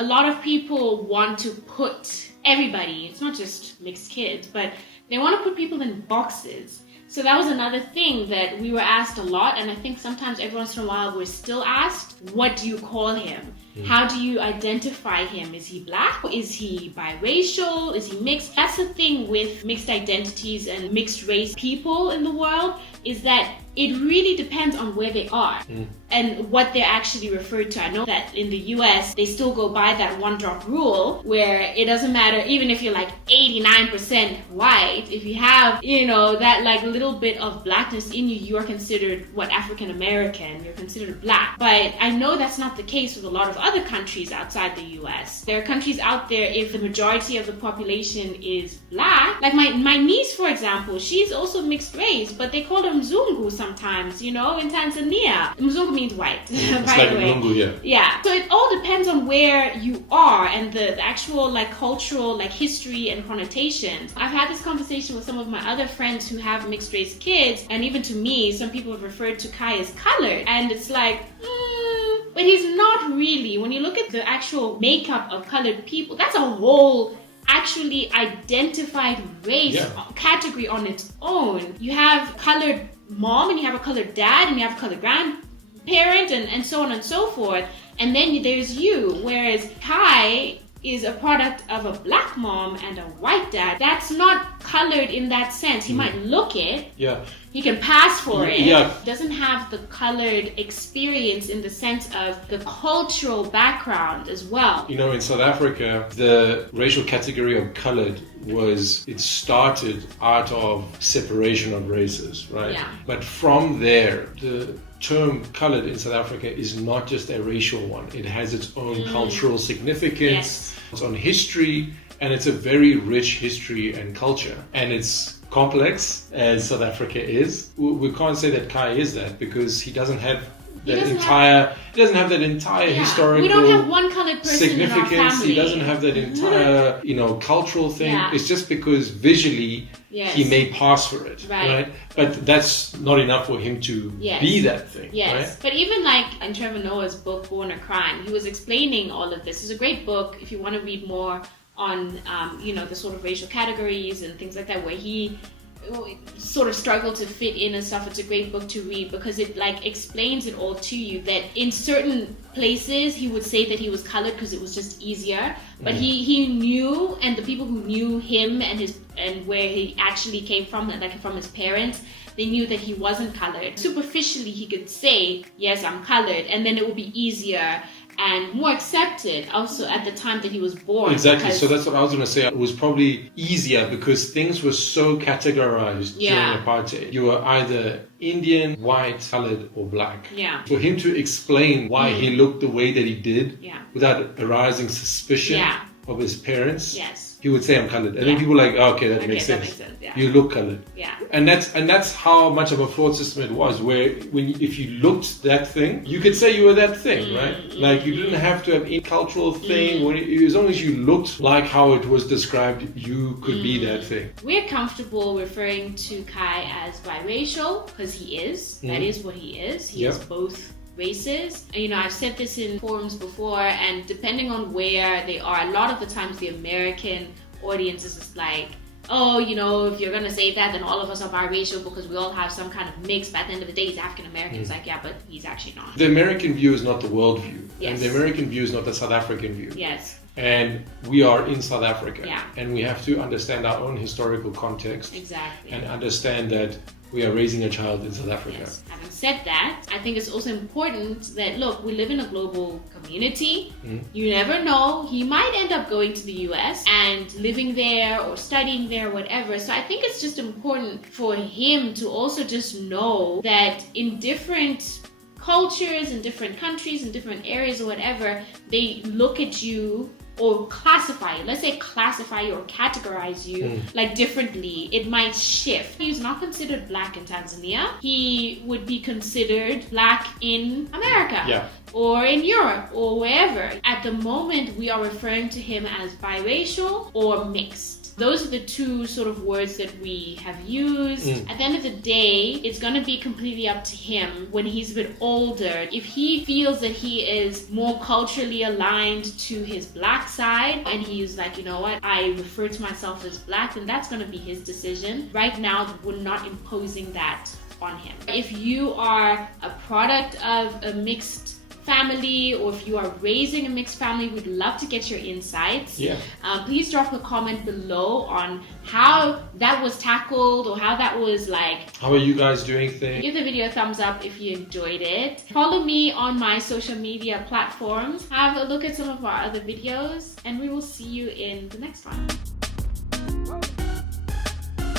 a lot of people want to put everybody, it's not just mixed kids, but they want to put people in boxes. So that was another thing that we were asked a lot, and I think sometimes every once in a while we're still asked, what do you call him? How do you identify him? Is he black? Is he biracial? Is he mixed? That's the thing with mixed identities and mixed race people in the world, is that it really depends on where they are and what they're actually referred to. I know that in the US, they still go by that one drop rule where it doesn't matter, even if you're like 89% white, if you have, that like little bit of blackness in you, you are considered African American, you're considered black. But I know that's not the case with a lot of other countries outside the US. There are countries out there, if the majority of the population is black, like my niece, for example, she's also mixed race, but they call her Mzungu sometimes, in Tanzania. Mzungu means white, by the way. Mzungu, Yeah. So it all depends on where you are and the actual like cultural like history and connotations. I've had this conversation with some of my other friends who have mixed race kids, and even to me, some people have referred to Kai as colored, and it's like, but he's not really. When you look at the actual makeup of colored people, that's a whole actually identified race category on its own. You have colored mom, and you have a colored dad, and you have a colored grandparent, and so on and so forth. And then there's you, whereas Kai is a product of a black mom and a white dad. That's not colored in that sense. He might look it. Yeah. He can pass for it. Yeah. Doesn't have the colored experience in the sense of the cultural background as well. In South Africa, the racial category of colored it started out of separation of races, right? Yeah. But from there, the term colored in South Africa is not just a racial one. It has its own cultural significance, its own history, and it's a very rich history and culture. And it's complex, as South Africa is. We can't say that Kai is that, because he doesn't have that entire historical we don't have one colored person significance. in our family. He doesn't have that entire cultural thing. Yeah. It's just because visually he may pass for it, right? But that's not enough for him to be that thing. Right? But even like in Trevor Noah's book Born a Crime, he was explaining all of this. It's a great book if you want to read more on the sort of racial categories and things like that, where he sort of struggled to fit in and stuff. It's a great book to read because it like explains it all to you, that in certain places he would say that he was colored because it was just easier, but he knew, and the people who knew him and where he actually came from, like from his parents, they knew that he wasn't colored. Superficially he could say, yes, I'm colored, and then it would be easier and more accepted also at the time that he was born. Exactly. So that's what I was going to say. It was probably easier because things were so categorized during apartheid. You were either Indian, white, colored, or black. Yeah. For him to explain why he looked the way that he did without arousing suspicion of his parents, he would say, I'm colored. And then people were like, oh, okay, that makes sense. Yeah. You look colored. Yeah. And that's how much of a flawed system it was, where if you looked that thing, you could say you were that thing, right? Like you didn't have to have any cultural thing. As long as you looked like how it was described, you could be that thing. We're comfortable referring to Kai as biracial because he is. That is what he is. He is both races. I've said this in forums before, and depending on where they are, a lot of the times the American audience is just like, oh, if you're going to say that, then all of us are biracial because we all have some kind of mix. But at the end of the day, he's African American. It's like, yeah, but he's actually not. The American view is not the world view. Yes. And the American view is not the South African view. Yes. And we are in South Africa. Yeah. And we have to understand our own historical context. Exactly. And understand that we are raising a child in South Africa. Yes. Having said that, I think it's also important that, look, we live in a global community. You never know. He might end up going to the US and living there or studying there, whatever. So I think it's just important for him to also just know that in different cultures, in different countries, in different areas or whatever, they look at you or classify you. Let's say classify you or categorize you like differently. It might shift. He's not considered black in Tanzania. He would be considered black in America or in Europe or wherever. At the moment, we are referring to him as biracial or mixed. Those are the two sort of words that we have used. At the end of the day, it's going to be completely up to him when he's a bit older. If he feels that he is more culturally aligned to his black side and he's like, you know what, I refer to myself as black, then that's going to be his decision. Right now, we're not imposing that on him. If you are a product of a mixed family, or if you are raising a mixed family, we'd love to get your insights. Please drop a comment below on how that was tackled, or how that was like. How are you guys doing things? Give the video a thumbs up if you enjoyed it. Follow me on my social media platforms. Have a look at some of our other videos, and we will see you in the next one.